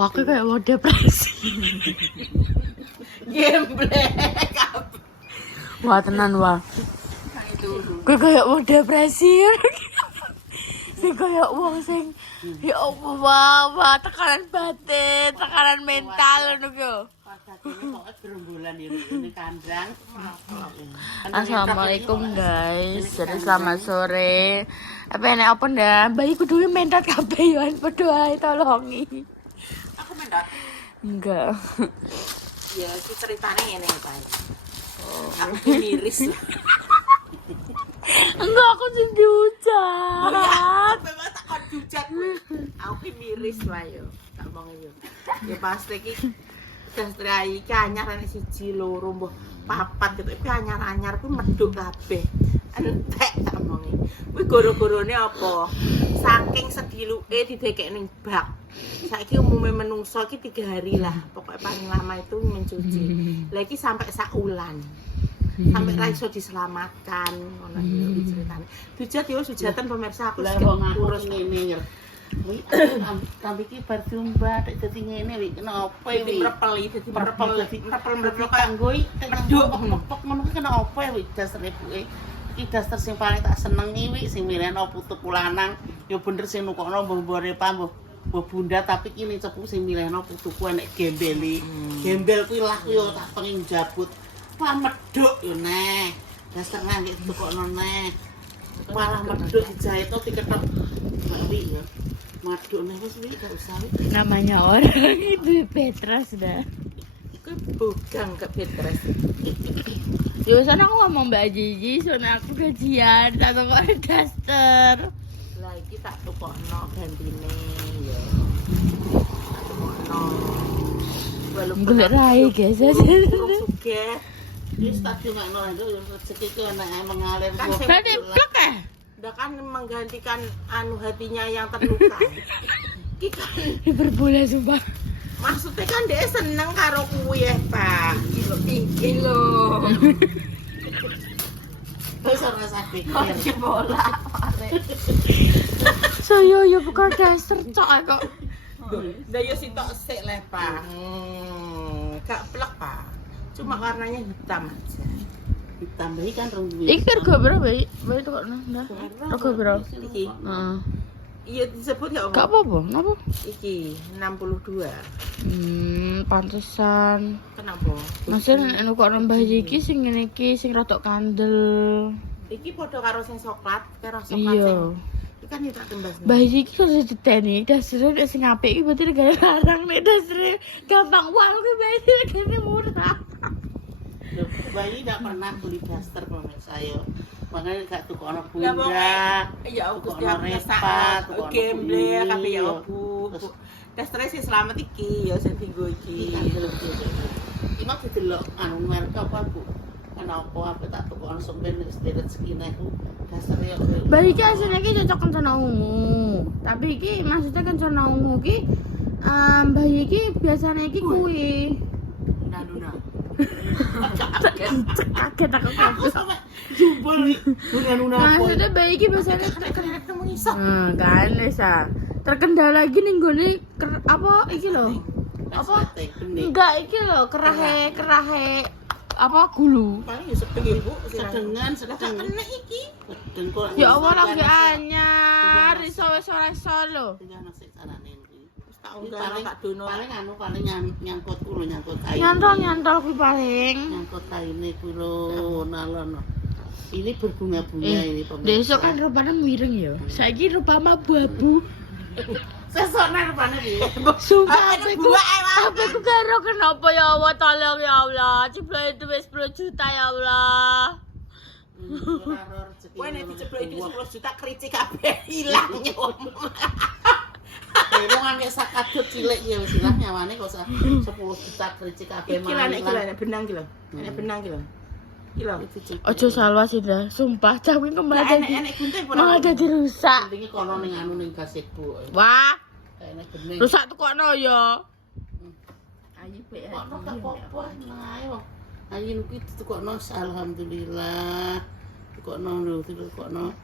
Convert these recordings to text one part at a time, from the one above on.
Wah, aku kayak mau depresi. Gemblek. Wah, tenan wah. Gue kayak mau depresi. Sing kayak wong sing ya Allah, wah, tekanan batin, tekanan mental ngono ku. Pokoknya gerombolan ini kandang. Assalamualaikum guys. Jadi selamat sore. Apa enak apa ndak? Bayi kudu mentat kabeh yo padha ae tolongi. Aku mendak. Enggak. Ya, iki ceritane ngene Pak. Aku miris. Enggak, aku sing dihujat. Memang tak kon hujat kowe. Aku ki miris wae yo. Tak omong yo. Ya pasti iki Dastri iki anyar nek siji loro mbah papat gitu. Iki anyar-anyar ku medhuk kabeh. Entek tak omongi. Kuwi goro-gorone apa? Saking sediluke didekek ning bak. Saiki umume menungso iki 3 hari lah. Pokoknya paling lama itu mencuci. Lah iki sampai sak wulan. Sampai ra iso diselamatkan ngono iki ceritane. Hujat yo hujatan pemirsa aku urus ngene. Wi sampe iki bar diumbat dadi ngene wi kena apa iki merepeli dadi merepel kanggo medhuk pepek ngono ki kena apa wi dasar ibuke iki dasar sing paling tak senengi wi sing mireno putuku lanang ya bener sing nukokno mbok-mbore pambuh mbok bunda tapi kini cepu sing mireno putuku enek gembeli gembel kuwi lah yo tak pengin jabut wah medhuk yo neh dasar nang tukokno neh malah medhuk dijahitno diketep wi yo maduk nih wis gak usah. Namanya orang itu Petras dah. Itu bukan ke Petras. Yo sana aku ngomong Mbak Jiji, soalnya aku gajian, tak tukok daster. Lah iki tak tukokno gantine ya. Tak tukokno. Walaupun Golek rai guys aja. Sugih. Wis tak dungakno yo rezeki ku enak mengalir kok. Berarti plek ya? Udah kan menggantikan hatinya yang terluka. Iki kan Berbola sumpah. maksudnya kan dia seneng karo kuwi ya, Pak. Iki lho. Wis ora usah pikir bola. Saya ya bukan daster cok kok. Lah yo sitok sik le, Pak. Gak plek, Pak. Cuma warnanya hitam aja. Ditambahi kan rong duit. Iki harga berapa, Bayi? Bayi tukok nah. Harga berapa? Iki. Heeh. Iya disebut ya, Om. Gak apa-apa, napa? Iki 62. Pantesan. Kenapa? Maksudnya nek kok nambah iki sing ngene iki sing rodok kandel. Iki padha karo sing coklat, karo coklat Iya. sing. Iki kan yo tak tembas. Mbah iki kok diteni dasare nek sing apik iki berarti negara larang nek dasare gampang wae kuwi berarti negara murah. Bayi tidak pernah beli daster pemirsa yo. Makanya gak tukokno Ya, bunda. Ya aku tukokno setiap repat, tukokno gembel buli. kabeh ya Bu. Dastre sing selamat iki ya sing dienggo iki. Iki mah didelok anu merek apa Bu? Kenapa tak tukokno sampeyan wis rezekine ku daster yo. Mbah iki asline iki cocok kencana ungu. Tapi iki maksudnya kencana ungu iki mbah iki biasanya iki kuwi. Nuna. Kaget aku kaget. Jubel nuna apa? Maksudnya bayi iki biasanya Keren nemu iso. kan Lesa. Terkendala lagi ning gone apa iki lho? Apa? Enggak iki lho, kerahe apa gulu. Paling ya sepengin Bu, sedengan. Kena iki. Sedeng kok. Ya Allah lagi anyar, iso wis ora iso lho. Tinggal nasi carane iki. Wis tak Iki paling tak dono. paling nyangkut kulo nyangkut kain. Nyantol kuwi paling. Nyangkut kaine kuwi lho nalono. Ini berbunga-bunga ini pemirsa. Besok kan rupanya miring ya. Saiki rupanya abu-abu. Sesone rupane piye? Sumpah aku karo kenapa ya Allah, tolong ya Allah. Ciplok itu wis 10 juta ya Allah. Kowe nek diceblok iki 10 juta kericik kabeh ilang nyom. Wong angek sakadut cilik ya wis ilang nyawane kok 10 juta kericik kabeh Iki lho benang iki lho. Nek benang iki lho. Iki lho. Ojo salwa sih dah. Sumpah cawi kembali Enek gunting malah jadi rusak. Pentinge kono ning anu ning gazebo. Wah, Enek bening. rusak tuh kok no ya. Ayo pe. Kono gak apa-apa ae wong. Ayin kuwi ditukokno alhamdulillah. Kono lho, kono.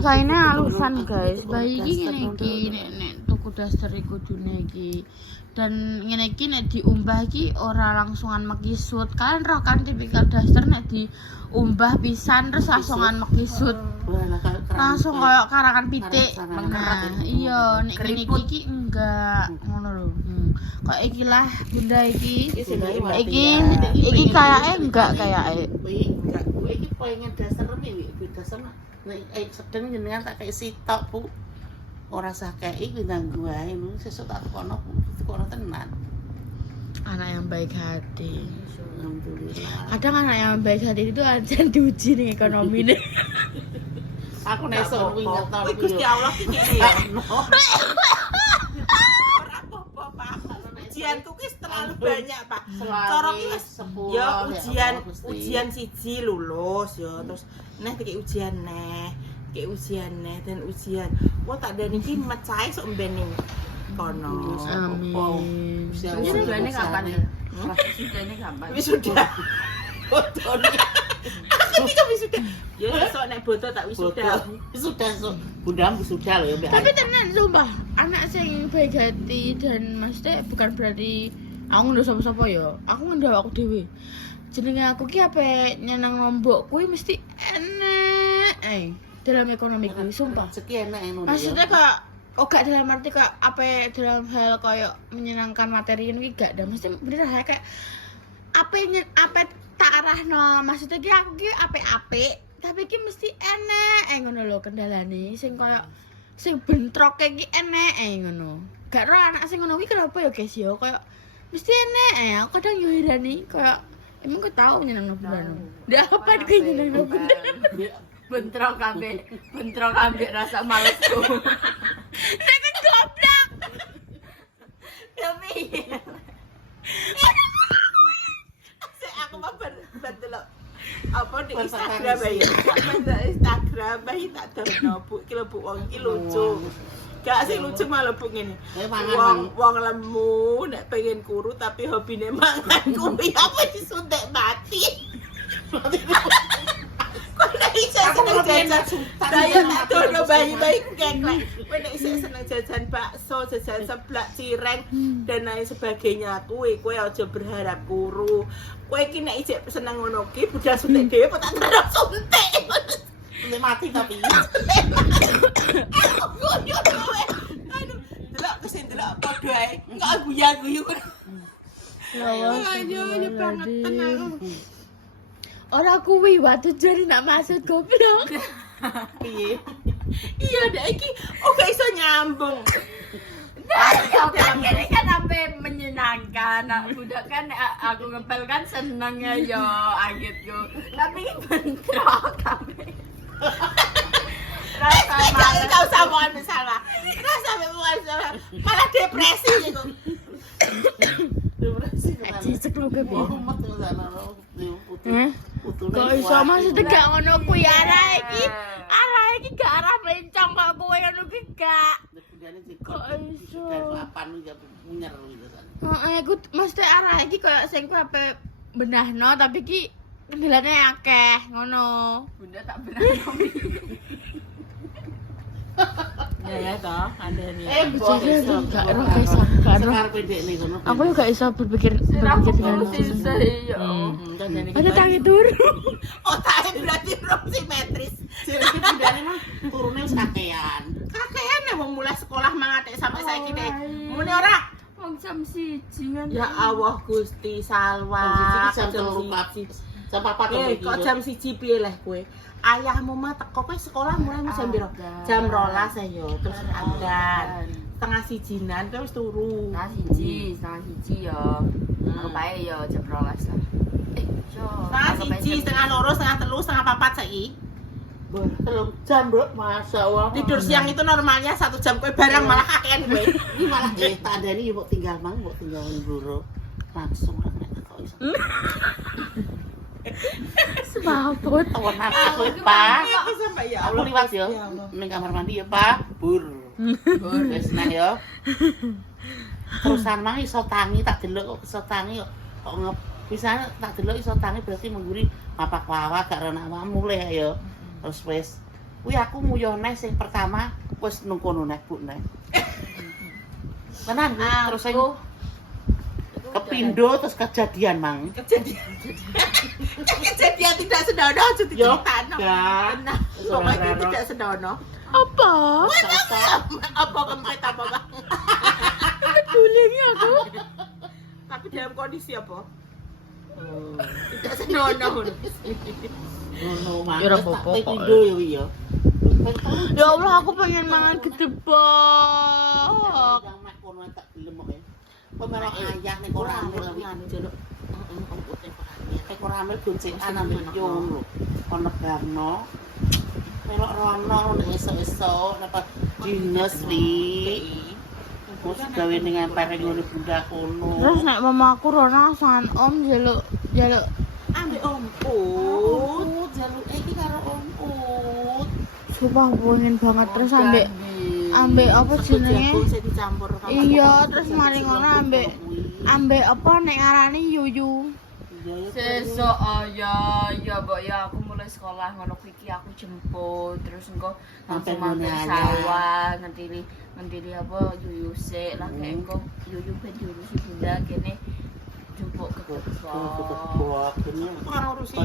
Kaine alusan guys. Bayi iki ngene iki nek tuku daster iku kudune iki. Dan ngene iki nek diumbah iki ora langsungan mekisut. Kalian roh kan tipikal daster nek diumbah pisan terus langsungan mekisut. Langsung koyo karangan pitik. Nah, iya nek ngene iki enggak ngono lho. Kok iki lah bunda iki. Iki kayake enggak kayake. Enggak, kowe iki pengen daster iki daster nek sedeng jenengan tak kei sitok, Bu. Ora usah kei kuwi nang wae lho, sesuk tak kono, Bu. Kono tenan. Anak yang baik hati. Alhamdulillah. Kadang anak yang baik hati itu aja diuji nih ekonomi nih. Aku nesuk kuwi ngetol Kuwi Gusti Allah ki ngene ya. Ora apa-apa, Pak. Ujianku ki terlalu banyak, Pak. Cara ki wis ya ujian siji lulus ya, terus neh iki ujian neh, dan ujian. Wah tak dani ki mecahe sok mbene kono. Amin. Wisudane kapan ya? Wisudane kapan? Wisuda. Bodone. Aku iki wisuda. Ya sok nek bodo tak wisuda. Wisuda sok. Bunda wisuda lho ya, Mbak. Tapi tenan sumpah, anak sing baik hati dan maksudnya bukan berarti aku ngendok sapa-sapa ya. Aku ngendok aku dhewe. Jenenge aku ki ape nyeneng lombok kuwi mesti enak dalam ekonomi kuwi sumpah. Rezeki enak ngono. Maksudnya kok gak dalam arti kok apa dalam hal kayak menyenangkan materi ini gak ada, mesti bener kayak apa tak arahno, maksudnya ki aku ki apik tapi ki mesti enek ngono lho kendalane sing koyo sing bentroke ki enek ngono. Gak ro anak sing ngono ki kenapa ya guys ya koyo mesti enek aku kadang yo hirani koyo emang kok tau nyenengno bulan. Ndak apa ki nyenengno bulan. bentrok ambek rasa malesku. Saya kan goblok. Demi. Aku mah bendelok. Apa di Instagram bayi? Instagram bayi tak terno Bu, iki lho Bu wong iki lucu. Gak sih lucu malah Bu ngene. Wong lemu nek pengen kuru tapi hobine mangan kuwi apa disuntik mati. Aku seneng jajan saya tak dono bayi-bayi keklek. Kowe nek isih seneng jajan bakso, jajan seblak, cireng dan lain sebagainya kowe aja berharap kuru. Kowe iki nek isih seneng ngono ki budal suntik dhewe kok tak terus suntik. Suntik mati tapi. Guyu kowe. Aduh, delok kesin delok padha ae. Enggak guyu-guyu. Ayo banget tenang. Ora kuwi waktu jari nak maksud goblok. Piye? Iya dak iki gak iso nyambung. Ini kan apa menyenangkan, budak kan aku ngepel kan seneng ya yo agitku. Tapi bentrok tapi. Rasa malah Kau samaan misalnya. Rasa malah depresi gitu. Depresi Cicek lho kowe piye? Mumet yo sana Kok iso maksudnya gak ngono kuwi arah iki gak arah mencong kok kowe ngono ki gak. Kok iso? Papan ya munyer gitu kan. Heeh, iku mesti arah iki koyo sing ku ape benahno tapi ki kendalane akeh ngono. bunda tak benar. Ya toh, ada nih. Gak ero guys, gak ero. Sekarang pendek nih kono. Aku juga iso berpikir dengan Sisa ya. ada tangi turu. Otaknya berarti belum simetris. Jadi pindahnya mah turunnya wis kakean. Kakean ya wong mulai sekolah mangatek sampai saiki deh. Mune ora. Wong jam 1 kan. Ya Allah Gusti Salwa. Jam 3 jam 4 kok jam 1 piye leh kowe? Ayahmu mah teko kowe sekolah mulai jam piro? Jam 12 ya. Terus andan. Setengah sijinan kowe wis turu. Setengah siji ya. Aku bae ya jam 12 lah. Setengah siji, setengah loro, setengah telu, setengah papat saiki. Telung jam, Bro. Masya Allah. Tidur siang itu normalnya 1 jam kowe barang malah kakean kowe. Ini malah tak ada ini mbok tinggal mang, mbok tinggal buru. Langsung ra kena kok iso. Semaput. Tawanan aku, Pak. Aku sampai ya Aku Allah. liwat yo. Ning kamar mandi ya, Pak. Bur. Wis nah yo. Terusan mang iso tangi tak delok kok iso tangi kok bisa tak delok iso tangi berarti mengguri papak wawa gak ana awakmu le yo. Terus wis kuwi aku nguyuh neh sing pertama wis nang kono neh Bu neh. Tenan terus sing kepindo terus kejadian mang. Kejadian tidak senonoh aja diceritakan. Nah, pokoknya tidak senonoh. Apa? Apa kempet apa bang? Pedulingnya aku. Tapi dalam kondisi apa? Tidak senonoh. Ngono mang. Ya ora apa-apa kok. Kepindo yo iya. Ya Allah, aku pengen mangan gedebok. Yang mek kono tak gelem kok. Pemelok ayah ning ora ambil Nganu jaluk. Nek ora ambil goncengan ambil yo lho. Ono barno. Melok rono nek esuk-esuk napa dinas wi. Terus gawe ning emper ngono bunda kono. Terus nek mama aku rono san om jaluk Ambil omput. Jaluk iki karo omput. sumpah pengen banget terus ambek apa jenenge? Sing dicampur karo. Iya, terus mari ngono ambek apa nek ngarani yuyu. Sesuk ya mbok ya aku mulai sekolah ngono iki aku jemput terus engko langsung Mampir mampir ngene sawah ngentili apa yuyu sik lah kayak engko yuyu ben diurusi bunda kene jemput ke Kebok ini Ora urusi.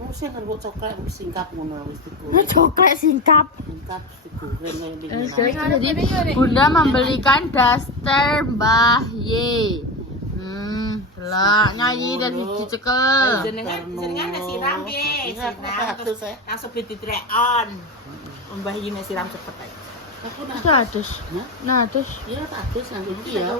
Mesti kan buat coklat wis singkap ngono wis Nah, digoreng. coklat singkap. Singkap digoreng ngene Jadi Bunda membelikan daster Mbah Y. Lah nyanyi dan dicekel. Jenengan siram nggih, siram terus langsung dititrekon. Mbah Yine siram cepet ae. Aku Terus adus. Nah, terus ya tak adus nang iki ya.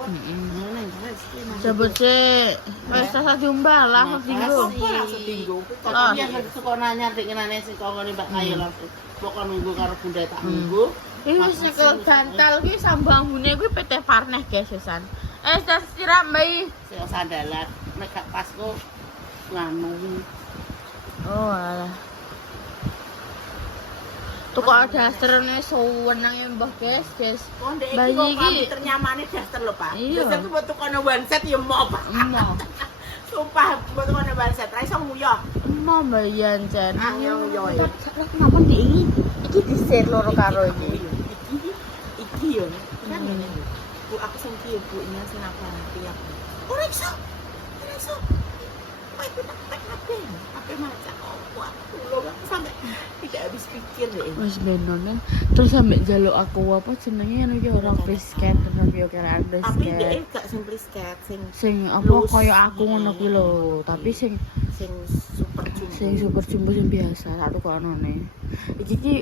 sebut sih. Wes sasa diumbah lah dinggo. Langsung dinggo. Kok yang suka nanya dek ngenane sing kok ngene Mbak Kayu langsung. Pokok nunggu karo bunda tak nunggu. Iki wis nyekel bantal ki sambangune kuwi PT Farneh guys sesan. Das siram Mbak. Sing sandalan nek gak pas kok nganu. Oh alah. Tuh kok dasternya sewenangnya mbah guys. Oh, ndek Bayi iki kok iki. komputer nyamane daster lho, Pak. Iya. Daster ku buat tukono one set ya mau, Pak. Emak. Sumpah buat tukono one set. Ra iso nguyah. Emak bayan Jan. Ah, yo yo. Kenapa di iki di-share loro karo iki. Iki yo. Kan ngene. Bu aku sing piye, Bu? Ini sing apa nanti aku. Ora iso. Ora iso. Kok itu tak HP. HP macam opo aku lho aku sampai tidak habis pikir deh. Wis benon kan. Terus sampe njaluk aku apa jenenge anu iki orang brisket terus yo keraan Tapi dia brisket. gak simply sket Sing apa loose. koyo aku ngono kuwi lho, tapi sing super jumbo sing biasa tak tukonone. Iki ki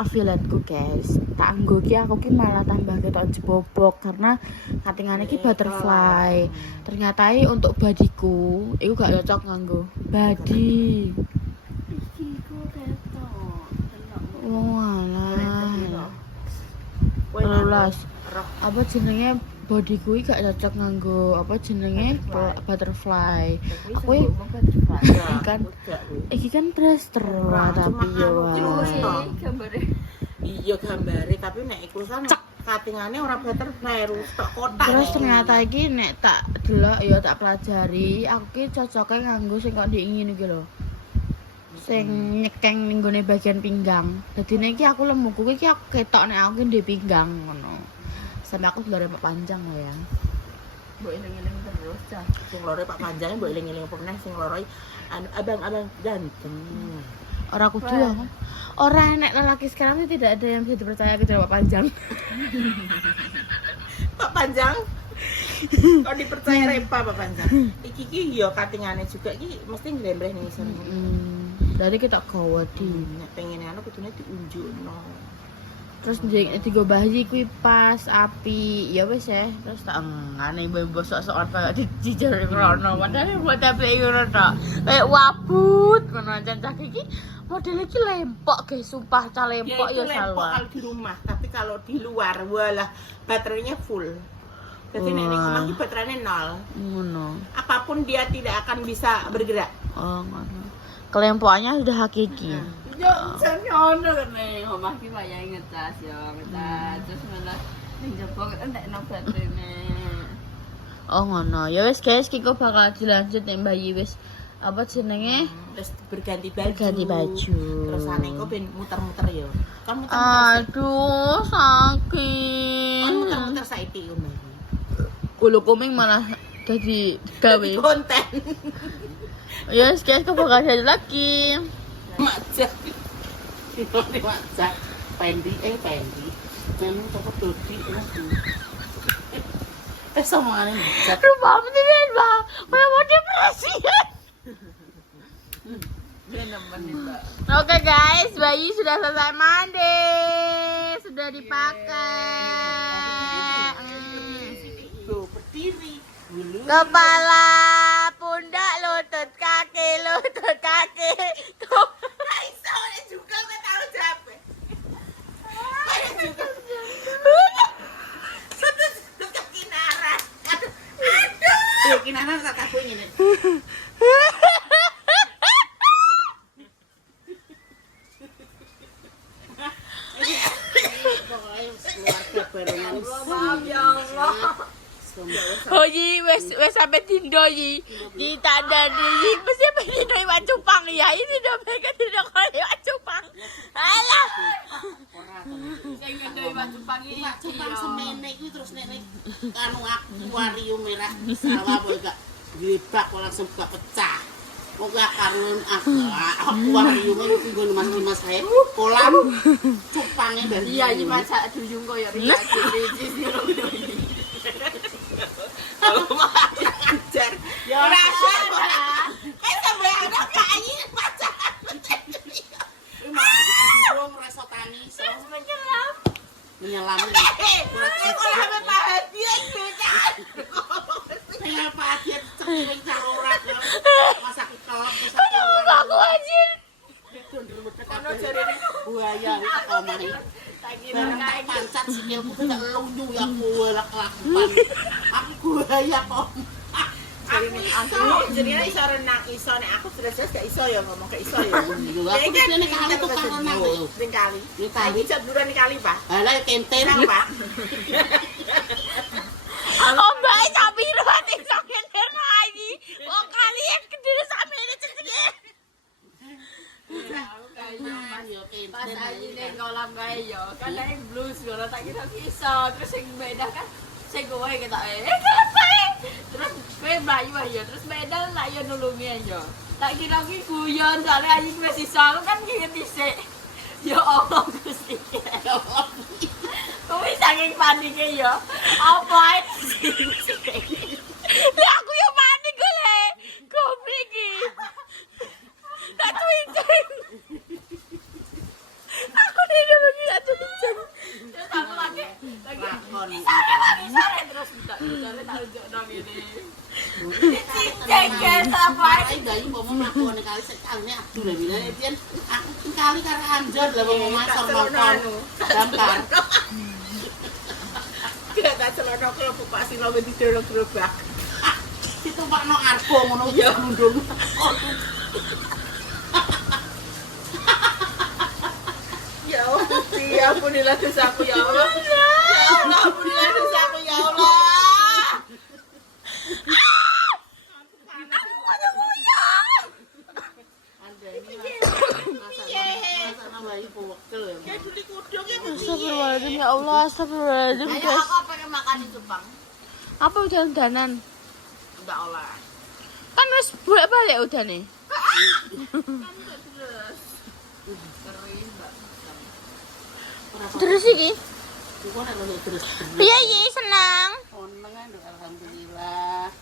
affiliate-ku guys. Tak nggo ki aku ki malah tambah ketok jebobok karena katingane ki butterfly. Ternyata untuk badiku iku gak cocok nganggo badi. iki ku ketok Oh alah. Kowe 12. roh Apa jenenge bodiku iki gak cocok nganggo apa jenenge butterfly. Aku kan iki kan daster lah tapi yo. gambare iya gambare tapi nek iku kan katingane ora butterfly rusak kotak. Terus ternyata iki nek tak delok ya tak pelajari, aku ki cocoke nganggo sing kok diingin iki lho. Sing nyekeng ning gone bagian pinggang. Dadine iki aku lemuku iki aku ketok nek aku ki ndek pinggang ngono. Sampai aku lore panjang lho ya. mbok eling-eling terus cah Sing loro Pak Panjang mbok eling-eling apa meneh sing loro anu abang-abang ganteng. Ora kudu ya. Ora enek lelaki sekarang itu tidak ada yang bisa dipercaya kecuali Pak Panjang. Pak Panjang. Kok dipercaya Repa Pak Panjang. Iki ki yo katingane juga iki mesti ngremreh ning isor. Dari kita gawati. Nek pengen anu kudune diunjukno. Terus digo bayi kuwi pas api. Ya wis ya. Terus tak ngane ibu-ibu sok-sokan kayak dijijer krono. Padahal buat apa ngono tok. Kayak wabut ngono aja cah iki. Model iki lempok guys, sumpah cah lempok ya salwa. Kalau di rumah, tapi kalau di luar walah baterainya full. Jadi nek ning omah iki baterainya 0. Ngono. Apapun dia tidak akan bisa bergerak. Oh, ngono. Kelempokannya sudah hakiki. yo senyono kene omah ki wayahe ngecas yo ngecas terus malah ning jebok entek nang baterene Oh ngono. Ya wis guys, kiko bakal dilanjut nek Mbak Yi wis apa jenenge? Terus berganti baju. Ganti baju. Terus aneh kok ben muter-muter ya. Kan muter-muter. Aduh, Kan sakit. muter-muter saiki ngono. Kulo komeng malah jadi gawe. Konten. Ya, guys, kok bakal jadi lagi. Macet. Ini wajah Pendi. Memang toko dodi semuanya cat. Rumahmu tidak, Mbak. Udah mau depresi. Dia nemenin, Mbak. Oke guys, bayi sudah selesai mandi, sudah dipakai. Tuh, berdiri. Dulu. Kepala, pundak, lutut kaki. Tuh. Iso juga enggak tahu siapa. Satu kekinaran. Aduh. Kinaran tak aku ini. Pokoknya keluarga barengan. Maaf ya Allah. Oh yi, wes sampai tindo yi. Di tanda di mesti pengen lewat cupang ya. Ini udah mereka tidak kalau lewat cupang. Alah. Sing ngendoi batu pangi. Cupang semene iki terus nek anu akuarium merah sawah apa enggak dilebak langsung gak pecah. Kok gak karuan akuarium iki nggon Mas Dimas ae. Kolam cupange dari. Iya, iki masak duyung kok ya rinci. Kalau mah ajar. Ya Rasa. Sampai ada kayu pacaran. Wong rasa tani so menyelam. Kalau sampai bahagia beda. Kayak dia cepet calurat. Masak kelop bisa Aku aja. Ono jarene buaya iki omahe. Bareng tak pancat sikilku tak lunyu ya kowe lakukan. Aku buaya kok. Jadinya iso renang, iso nek aku jelas-jelas gak iso ya ngomong gak iso ya. Aku disini kali tuh kan renang lho. Ning kali. Ini kali. Iki jaburan di kali, Pak. Halah kenten Renang, Pak. Oh mbak, sapi ruat iso ngender lagi. Oh kalian kediri sampe ini ceciknya. Pas aja ning kolam kae yo. Kan nek blues ngono tak kira iso. Terus sing beda kan sing kowe ketok kelep. Terus kowe mlayu aja. Terus beda lah yo nulungi aja. Tak kira ki guyon soalnya aja wis iso kan nginget dhisik. Ya Allah Gusti. Kowe saking panike yo. Apa sih? Lah aku yang panik gue le. Goblok iki. Tak tuincen. Aku tidak lagi tak tuincen. Terus aku lagi lakon. sare terus tak unjuk nang ini. Cek apa Ai bayi mau mlaku nek kali sekali aduh lha bilane pian aku kali karo anjor lha mau masuk nonton. Gampar. Gak tak celana kalau Bapak Silo di gerobak. Itu pakno arbo ngono ya ndung. Ya Allah, ya ampunilah dosaku ya Allah. Ya Allah, ampunilah dosaku ya Allah. Kayak duli kudung ya. Astagfirullahaladzim ya Allah, astagfirullahaladzim Ayo guys. aku pengen makan di Jepang. Apa udah udanan? Enggak olah. Kan wis bolak balik udah nih. Terus iki? Iya iya senang. Alhamdulillah.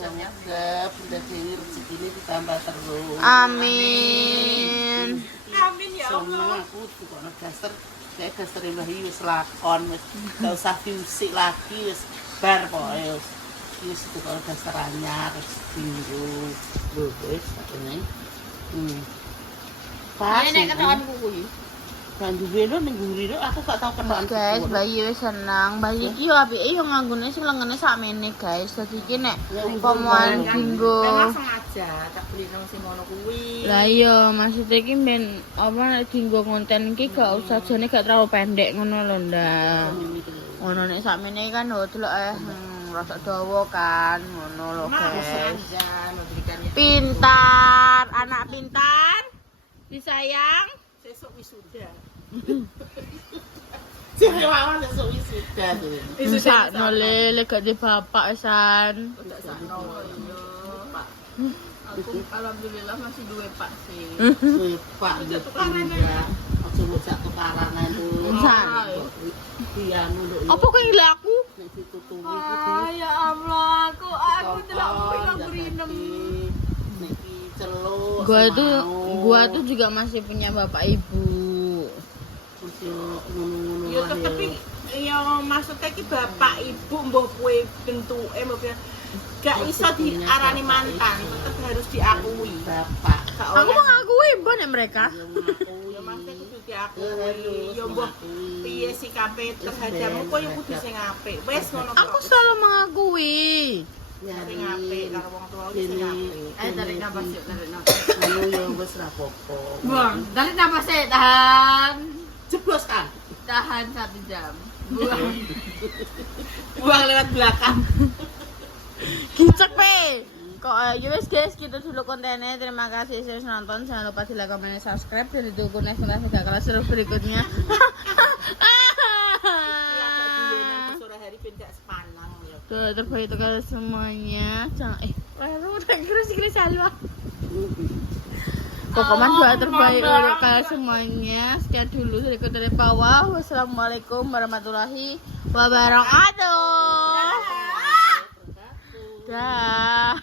Semoga Bunda Dewi rezekine ditambah terus. Amin. Amin ya Seneng Allah. aku juga daster kayak daster Mbah wis lakon wis gak usah diusik lagi wis bar pokoke wis itu kalau daster anyar wis tinggu lho wis ngene. Pas Ini nek ketahuan kuku. kan duwe lho ning nguri lho aku gak tau kenal Guys, bayi wis senang. Bayi iki yo apike yo nganggone sing lengene sakmene guys. Dadi iki nek pemoan dinggo. Memang sengaja tak beli nang Simono kuwi. Lah iya, maksudnya iki ben apa nek dinggo konten iki gak usah jane gak terlalu pendek ngono lho, Ndak. Ngono nek sakmene kan lho delok rasa dawa kan, ngono lho guys. Jangan memberikannya. Pintar, anak pintar, disayang. Sesuk wisuda. Sing lawan esuk wisuda tuh. Bisa nolele gak di bapak san. Udah sakno yo. Pak. Aku alhamdulillah masih duwe Pak sih. Suwe Pak ya. Aja mojak tukaran ae. Iya nunduk. Apa kok ngile aku? Nek ditutupi Ah, ya Allah, aku tidak mau berinem. Nek celuk. Gua tuh juga masih punya bapak ibu. Ngono-ngono. Ya tapi ya maksudnya ki bapak ibu mbah kowe bentuke mbah gak iso diarani mantan, tetep harus diakui. Bapak. Aku mengakui nek mereka. Ya maksudnya kudu diakui. Ya mbah piye sikape terhadapmu kok ya kudu sing apik. Wis ngono Aku selalu mengakui. sing apik karo wong tua sing apik. Tarik nafas yuk, tarik nafas. Ayo ya wis ra apa-apa. Buang, tarik nafas ya, tahan. Jeblos kan. Tahan 1 jam. Buang. Buang lewat belakang. Gicek pe. Kok ya wes guys, gitu dulu kontennya. Terima kasih sudah nonton. Jangan lupa di like, komen, dan subscribe dan ditunggu next kalah seru berikutnya. Sore hari pindah sepanang ya. Tuh, terbaik untuk kalian semuanya. Jangan udah kira salwa. Pokoknya doa terbaik untuk kalian semuanya. Sekian dulu dari konten bawah. Wassalamualaikum warahmatullahi wabarakatuh. Dah.